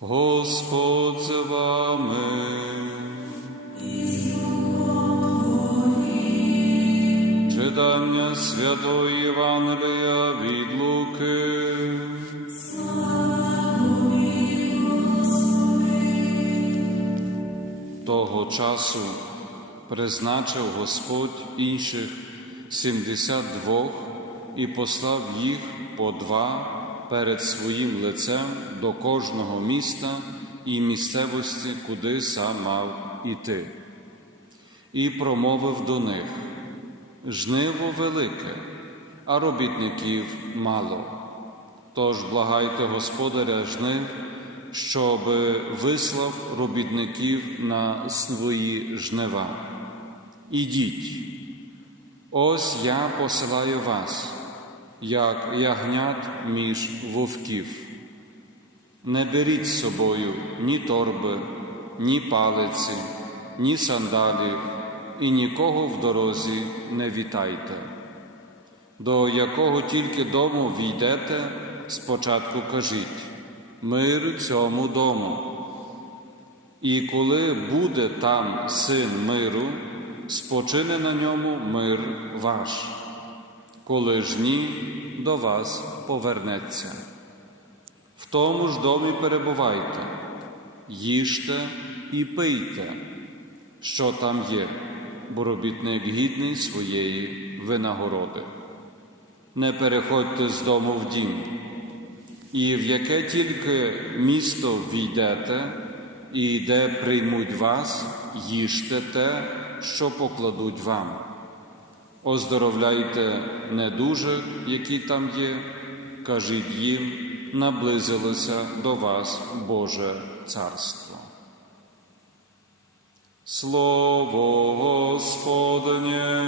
Господь з вами. Читання Святої Євангелія від Луки. Того часу призначив Господь інших сімдесят двох і послав їх по два перед своїм лицем до кожного міста і місцевості, куди сам мав іти. І промовив до них: Жниво велике, а робітників мало. Тож благайте Господаря жнив, щоб вислав робітників на свої жнива. Ідіть, ось я посилаю вас, як ягнят між вовків. Не беріть з собою ні торби, ні палиці, ні сандалів, і нікого в дорозі не вітайте. До якого тільки дому війдете, спочатку кажіть мир цьому дому. І коли буде там син миру, спочине на ньому мир ваш, коли ж ні, до вас повернеться. В тому ж домі перебувайте, їжте і пийте, що там є, бо робітник гідний своєї винагороди. Не переходьте з дому в дім, і в яке тільки місто війдете, і де приймуть вас, їжте те, що покладуть вам. Оздоровляйте недужих, які там є, кажіть їм, наблизилося до вас Боже Царство. Слово Господнє.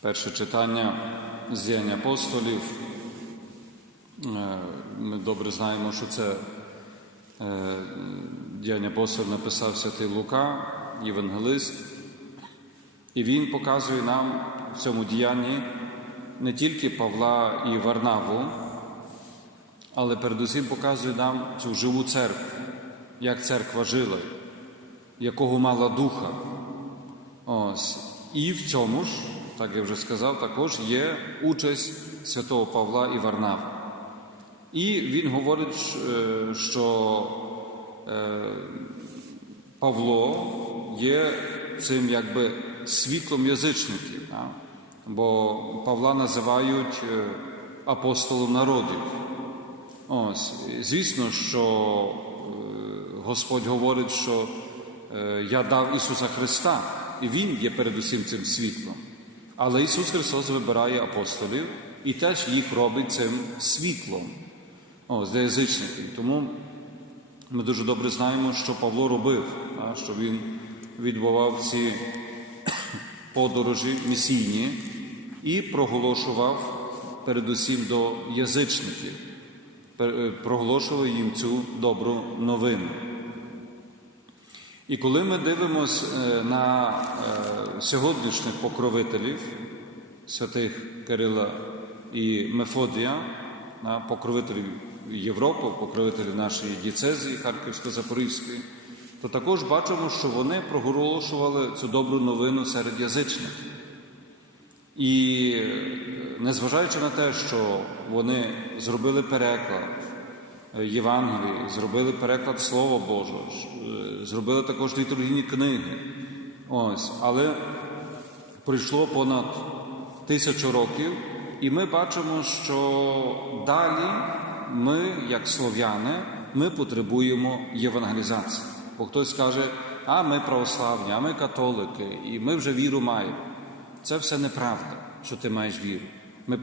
Перше читання з діянь апостолів. Е, Ми добре знаємо, що це е, діяння апостолів написав святий Лука, євангелист, і він показує нам в цьому діянні не тільки Павла і Варнаву, але передусім показує нам цю живу церкву, як церква жила, якого мала духа. Ось. І в цьому ж, так я вже сказав, також є участь святого Павла і Варнави. І він говорить, е, що е, Павло є цим якби світлом язичників, бо Павла називають е, апостолом народів. Ось, звісно, що Господь говорить, що я дав Ісуса Христа, і Він є передусім цим світлом. Але Ісус Христос вибирає апостолів і теж їх робить цим світлом. Ось, для язичників. Тому ми дуже добре знаємо, що Павло робив, що він відбував ці подорожі місійні і проголошував передусім до язичників, проголошував їм цю добру новину. І коли ми дивимося на сьогоднішніх покровителів святих Кирила і Мефодія, на покровителів Європи, покровителів нашої діцезії Харківсько-Запорізької, то також бачимо, що вони проголошували цю добру новину серед язичників. І незважаючи на те, що вони зробили переклад Євангелії, зробили переклад Слова Божого, зробили також літургійні книги, ось, але пройшло понад тисячу років. І ми бачимо, що далі ми, як слов'яни, ми потребуємо євангелізації. Бо хтось каже, а ми православні, а ми католики, і ми вже віру маємо. Це все неправда, що ти маєш віру. Ми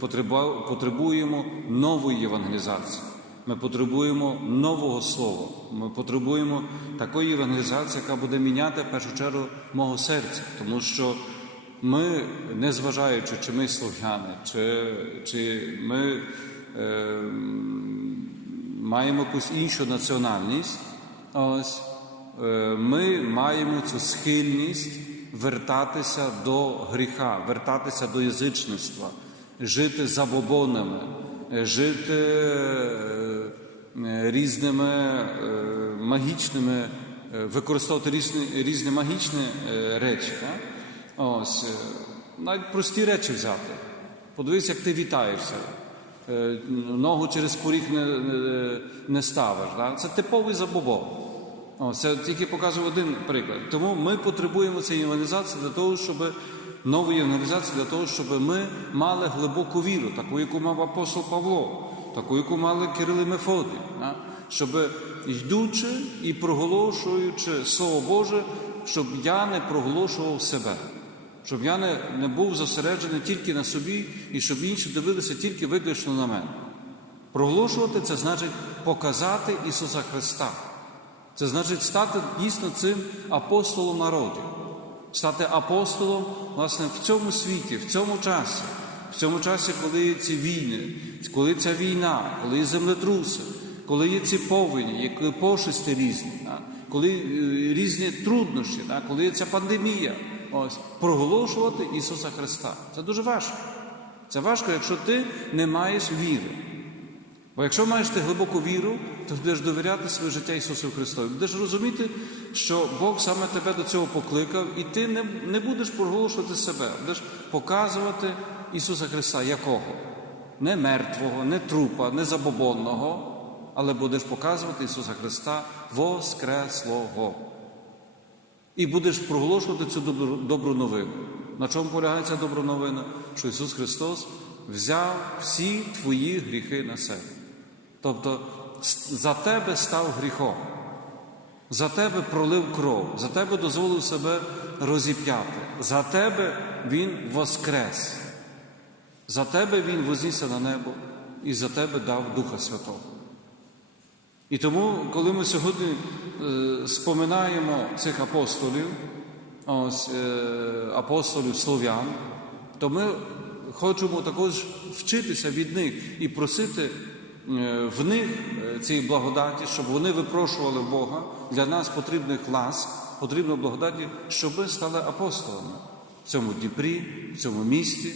потребуємо нової євангелізації. Ми потребуємо нового слова. Ми потребуємо такої євангелізації, яка буде міняти в першу чергу мого серця, тому що ми, незважаючи, чи ми слов'яни, чи чи ми маємо якусь іншу національність, ось, е, ми маємо цю схильність вертатися до гріха, вертатися до язичництва, жити забобонами, е, жити е, різними магічними, використовувати різні, різні магічні речі. Так? Ось, навіть прості речі взяти. Подивись, як ти вітаєшся. Е, Ногу через поріг не, не, ставиш. Да? Це типовий забобон. Це тільки показує один приклад. Тому ми потребуємо цієї евангелізації для того, щоб нової евангелізації для того, щоб ми мали глибоку віру, таку, яку мав апостол Павло, таку, яку мали Кирил і. Щоб йдучи і проголошуючи Слово Боже, щоб я не проголошував себе. Щоб я не, не був зосереджений тільки на собі і щоб інші дивилися тільки виключно на мене. Проголошувати це значить показати Ісуса Христа. Це значить стати дійсно цим апостолом народів, стати апостолом власне в цьому світі, в цьому часі, в цьому часі, коли є ці війни, коли ця війна, коли є землетруси, коли є ці повені, є пошесті різні, коли різні труднощі, коли є ця пандемія, ось проголошувати Ісуса Христа. Це дуже важко. Це важко, якщо ти не маєш віри. Бо якщо маєш ти глибоку віру, то будеш довіряти своє життя Ісусу Христові. Будеш розуміти, що Бог саме тебе до цього покликав, і ти не, не будеш проголошувати себе, будеш показувати Ісуса Христа якого? Не мертвого, не трупа, не забобонного, але будеш показувати Ісуса Христа Воскреслого. І будеш проголошувати цю добру, новину. На чому полягає ця добра новина? Що Ісус Христос взяв всі твої гріхи на себе. Тобто за тебе став гріхом, за тебе пролив кров, за тебе дозволив себе розіп'яти, за тебе Він воскрес, за тебе Він вознісся на небо і за тебе дав Духа Святого. І тому, коли ми сьогодні е, споминаємо цих апостолів, ось, е, апостолів слов'ян, то ми хочемо також вчитися від них і просити е, в них цієї благодаті, щоб вони випрошували Бога для нас потрібних ласк, потрібно благодаті, щоб ми стали апостолами в цьому Дніпрі, в цьому місті,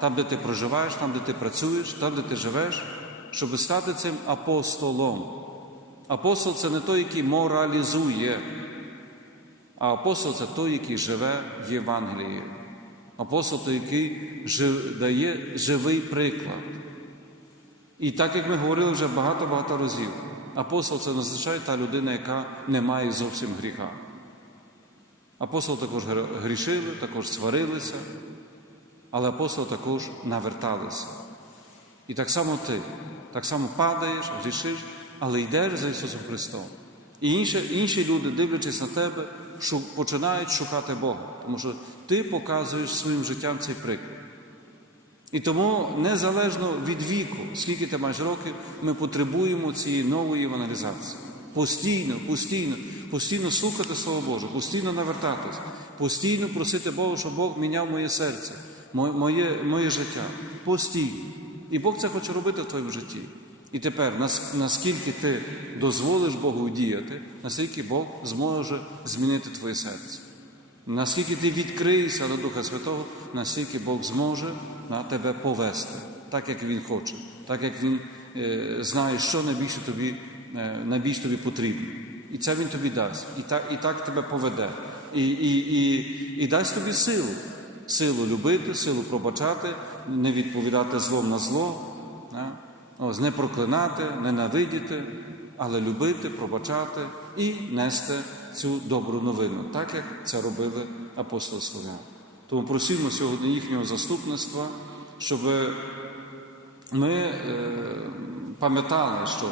там, де ти проживаєш, там, де ти працюєш, там, де ти живеш, щоб стати цим апостолом. Апостол це не той, який моралізує, а апостол це той, який живе в Євангелії. Апостол той, який жив, дає живий приклад. І так як ми говорили вже багато-багато разів, апостол це не означає та людина, яка не має зовсім гріха. Апостол також грішили, також сварилися, але апостол також наверталися. І так само ти, так само падаєш, грішиш, але йдеш за Ісусом Христом. І інші, інші люди, дивлячись на тебе, починають шукати Бога, тому що ти показуєш своїм життям цей приклад. І тому незалежно від віку, скільки ти маєш років, ми потребуємо цієї нової евангелізації. Постійно, постійно, постійно слухати Слово Боже, постійно навертатись, постійно просити Бога, щоб Бог міняв моє серце, моє, моє життя. Постійно. І Бог це хоче робити в твоєму житті. І тепер, наскільки ти дозволиш Богу діяти, наскільки Бог зможе змінити твоє серце. Наскільки ти відкриєшся до Духа Святого, настільки Бог зможе на тебе повести, так як Він хоче, так як Він е, знає, що найбільше тобі, е, найбільше тобі потрібно. І це Він тобі дасть, і так, і так тебе поведе, і, і, і, і дасть тобі силу, силу любити, силу пробачати, не відповідати злом на зло? Ось, не проклинати, ненавидіти, але любити, пробачати і нести цю добру новину, так як це робили апостоли Слов'ян. Тому просимо сьогодні їхнього заступництва, щоб ми е, пам'ятали, що,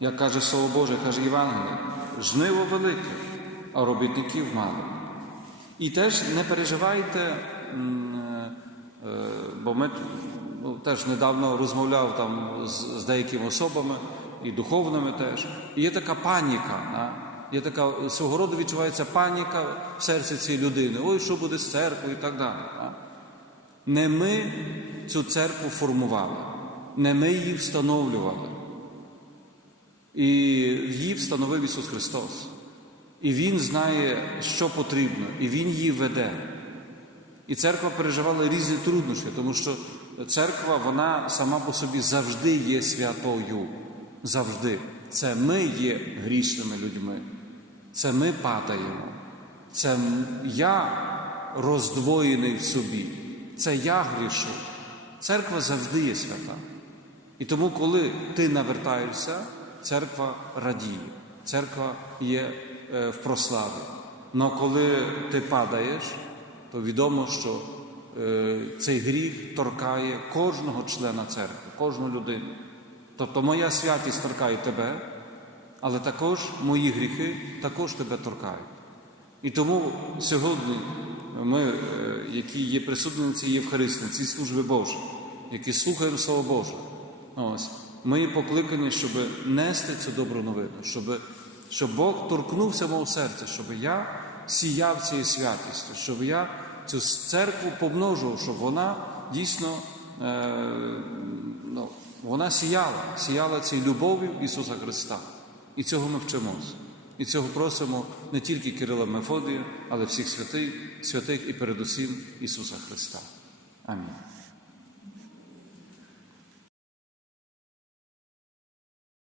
як каже Слово Боже, каже Євангеліє, жниво велике, а робітників мало. І теж не переживайте, бо ми ну, теж недавно розмовляв там з, з деякими особами і духовними теж. І є така паніка. Да? Є така свого роду відчувається паніка в серці цієї людини. Ой, що буде з церквою і так далі. Да? Не ми цю церкву формували, не ми її встановлювали. І її встановив Ісус Христос. І Він знає, що потрібно, і Він її веде. І церква переживала різні труднощі, тому що церква, вона сама по собі завжди є святою. Завжди. Це ми є грішними людьми. Це ми падаємо. Це я роздвоєний в собі. Це я грішу. Церква завжди є свята. І тому, коли ти навертаєшся, церква радіє, церква є е, в прославі. Але коли ти падаєш, то відомо, що е, цей гріх торкає кожного члена церкви, кожну людину. Тобто моя святість торкає тебе, але також мої гріхи також тебе торкають. І тому сьогодні ми, е, які є присутні на цій Євхаристії, на цій службі Божій, які слухаємо Слово Боже, ось, ми покликані, щоб нести цю добру новину, щоб, щоб Бог торкнувся мого серця, щоб я сіяв цією святістю, щоб я цю церкву помножував, щоб вона дійсно е, ну, вона сіяла, сіяла цією любов'ю Ісуса Христа. І цього ми вчимося. І цього просимо не тільки Кирила Мефодія, але всіх святих, святих і передусім Ісуса Христа. Амінь.